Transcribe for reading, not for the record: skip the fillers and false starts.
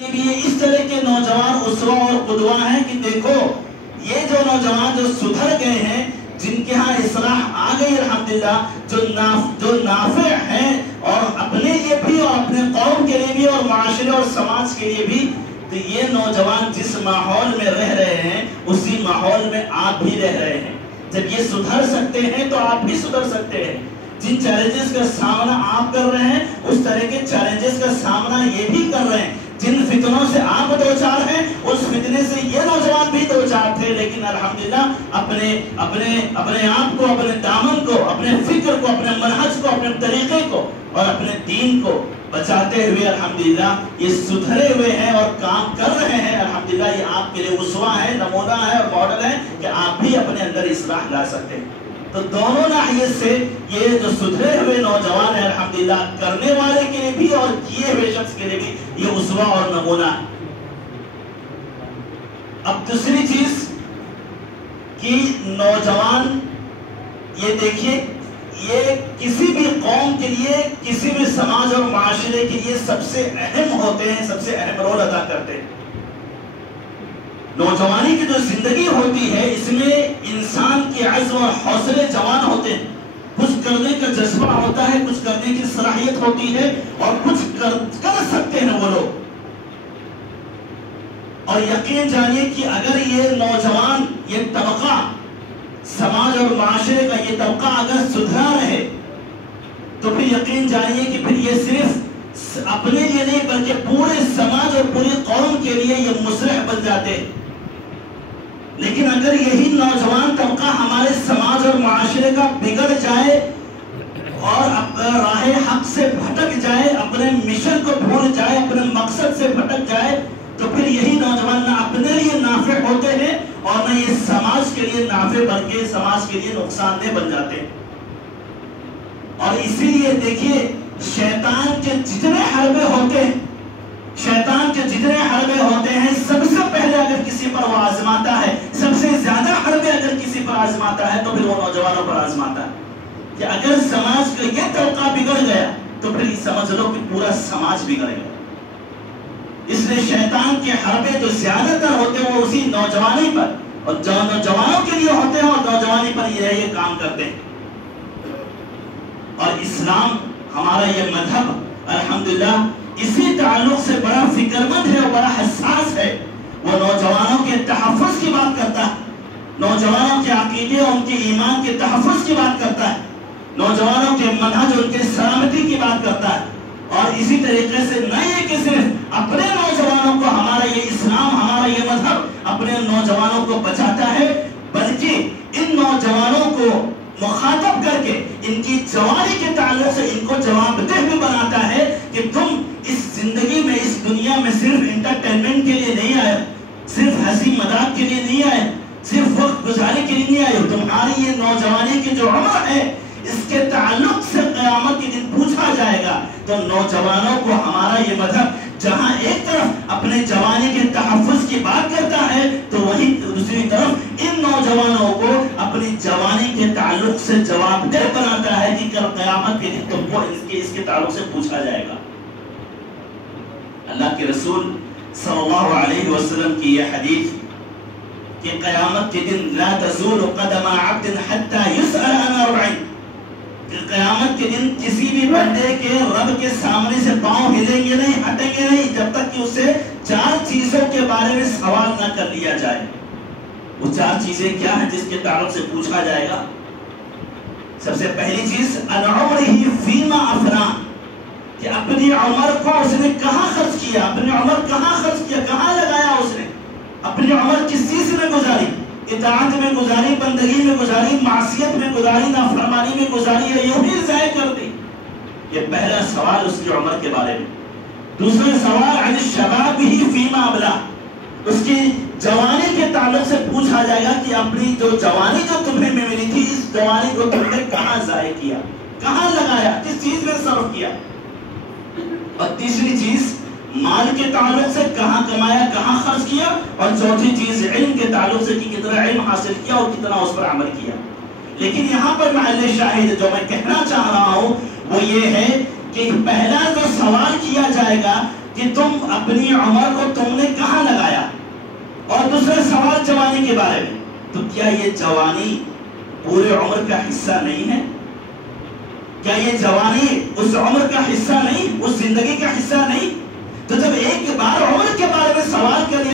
اس طرح کے نوجوان اسوہ اور قدوہ ہیں کہ دیکھو یہ جو نوجوان جو سدھر گئے ہیں، جن کے ہاں اصلاح آ گئی الحمدللہ، جو نافع ہیں اور اپنے لیے بھی اور اپنے قوم کے لیے بھی اور معاشرے اور سماج کے لیے بھی، تو یہ نوجوان جس ماحول میں رہ رہے ہیں اسی ماحول میں آپ بھی رہ رہے ہیں۔ جب یہ سدھر سکتے ہیں تو آپ بھی سدھر سکتے ہیں۔ جن چیلنجز کا سامنا آپ کر رہے ہیں اس طرح کے چیلنجز کا سامنا یہ بھی کر رہے ہیں۔ جن فتنوں سے آپ دوچار ہیں اس فتنے سے یہ نوجوان بھی دوچار تھے، لیکن الحمدللہ اپنے آپ کو، اپنے دامن کو، اپنے فکر کو، اپنے منہج کو، اپنے طریقے کو اور اپنے دین کو بچاتے ہوئے الحمدللہ یہ سدھرے ہوئے ہیں اور کام کر رہے ہیں۔ الحمدللہ یہ آپ کے لیے اسوہ ہے، نمونہ ہے اور ماڈل ہے کہ آپ بھی اپنے اندر اصلاح لا سکتے ہیں۔ تو دونوں ناحیت سے یہ جو سدھرے ہوئے نوجوان ہیں الحمدللہ کرنے والے کے لیے بھی اور کیے ہوئے شخص کے لیے بھی یہ اسوہ اور نمونہ ہے۔ اب دوسری چیز کہ نوجوان یہ دیکھیے یہ کسی بھی قوم کے لیے، کسی بھی سماج اور معاشرے کے لیے سب سے اہم ہوتے ہیں، سب سے اہم رول ادا کرتے ہیں۔ نوجوانی کی جو زندگی ہوتی ہے اس میں انسان کے عزم اور حوصلے جوان ہوتے ہیں، کچھ کرنے کا جذبہ ہوتا ہے، کچھ کرنے کی صلاحیت ہوتی ہے اور کچھ کر سکتے ہیں وہ لوگ۔ اور یقین جانیے کہ اگر یہ نوجوان، یہ طبقہ، سماج اور معاشرے کا یہ طبقہ اگر سدھرا رہے تو پھر یقین جانیے کہ پھر یہ صرف اپنے لیے نہیں بلکہ پورے سماج اور پوری قوم کے لیے یہ مصلح بن جاتے ہیں۔ لیکن اگر یہی نوجوان طبقہ ہمارے سماج اور معاشرے کا بگڑ جائے اور راہ حق سے بھٹک جائے، اپنے مشن کو بھول جائے، اپنے مقصد سے بھٹک جائے، تو پھر یہی نوجوان نہ اپنے لیے نافع ہوتے ہیں اور نہ یہ سماج کے لیے نافع بلکہ سماج کے لیے نقصان دہ بن جاتے ہیں۔ اور اسی لیے دیکھیے شیطان کے جتنے حربے ہوتے ہیں، شیطان کے جتنے حربے ہوتے ہیں، سب سے پہلے اگر کسی پر وہ آزماتا ہے، سب سے زیادہ حربے اگر کسی پر آزماتا ہے تو پھر وہ نوجوانوں پر آزماتا ہے کہ اگر سماج کا یہ طبقہ بگڑ گیا تو پھر سمجھ لو کہ پورا سماج بگڑ گیا۔ اس لیے شیطان کے حربے جو زیادہ تر ہوتے ہیں وہ اسی نوجوانی پر اور جو نوجوانوں کے لیے ہوتے ہیں اور نوجوانی پر یہ کام کرتے ہیں۔ اور اسلام ہمارا یہ مذہب الحمدللہ اسی تعلق سے بڑا فکرمند ہے اور بڑا حساس ہے۔ وہ نوجوانوں کے تحفظ کی بات کرتا ہے، نوجوانوں کے عقیدے اور ان کے ایمان کے تحفظ کی بات کرتا ہے، نوجوانوں کے منہج اور ان کے سلامتی کی بات کرتا ہے۔ اور اسی طریقے سے نہ یہ کہ صرف اپنے نوجوانوں کو ہمارا یہ اسلام، ہمارا یہ مذہب اپنے نوجوانوں کو بچاتا ہے، بلکہ ان نوجوانوں کو مخاطب کر کے ان کی جوانی کے تعلق سے ان کو جواب دہ بھی بناتا ہے کہ تم اس زندگی میں، اس دنیا میں صرف انٹرٹینمنٹ کے لیے نہیں آئے، صرف ہنسی مذاق کے لیے نہیں آئے، صرف وقت گزارنے کے لیے نہیں آئے۔ تمہاری یہ نوجوانی کی جو عمر ہے اس کے تعلق سے قیامت کے دن پوچھا جائے گا۔ تو نوجوانوں کو ہمارا یہ مذہب جہاں ایک طرف اپنے جوانی کے تحفظ کی بات کرتا ہے تو وہیں دوسری طرف ان نوجوانوں کو اپنی جوانی کے تعلق سے جواب دہ بناتا ہے کہ کل قیامت کے دن تم کو اس کے تعلق سے پوچھا جائے گا۔ اللہ کے رسول صلی اللہ علیہ وسلم کی یہ حدیث کہ قیامت کے دن لا تزول قدم عبد حتى يسأل عن 40، کہ قیامت کے دن کسی بھی بندے کے رب کے سامنے سے پاؤں ہلیں گے نہیں، ہٹیں گے نہیں جب تک کہ اسے 4 چیزوں کے بارے میں سوال نہ کر لیا جائے۔ وہ 4 چیزیں کیا ہیں جس کے تعلق سے پوچھا جائے گا؟ سب سے پہلی چیز عن عمره فيما افنى، کہ اپنی عمر کو اس نے کہاں خرچ کیا، اپنی عمر کہاں خرچ کیا، کہاں لگایا اس نے، اپنی عمر کس چیز میں گزاری، اطاعت میں گزاری، بندگی میں گزاری، معصیت میں گزاری، نافرمانی میں گزاری، یا یوں ہی ضائع کر دی۔ یہ پہلا سوال اس کی عمر کے بارے میں۔ دوسرا سوال عن شبابه فيما ابلى، اس کی جوانی کے تعلق سے پوچھا جائے گا کہ اپنی جو جوانی جو تمہیں ملی تھی اس جوانی کو تم نے کہاں ضائع کیا، کہاں لگایا، کس چیز میں صرف کیا۔ اور تیسری چیز مال کے تعلق سے کہاں کمایا، کہاں خرچ کیا، اور چوتھی چیز علم کے تعلق سے کہ کتنا علم حاصل کیا اور کتنا اس پر عمل کیا۔ لیکن یہاں پر محل شاہد جو میں کہنا چاہ رہا ہوں وہ یہ ہے کہ پہلا جو سوال کیا جائے گا کہ تم اپنی عمر کو تم نے کہاں لگایا، اور دوسرا سوال جوانی کے بارے میں، تو کیا یہ جوانی پورے عمر کا حصہ نہیں ہے؟ کیا یہ جوانی اس عمر کا حصہ نہیں، اس زندگی کا حصہ نہیں؟ تو جب ایک بار عمر کے بارے میں سوال کر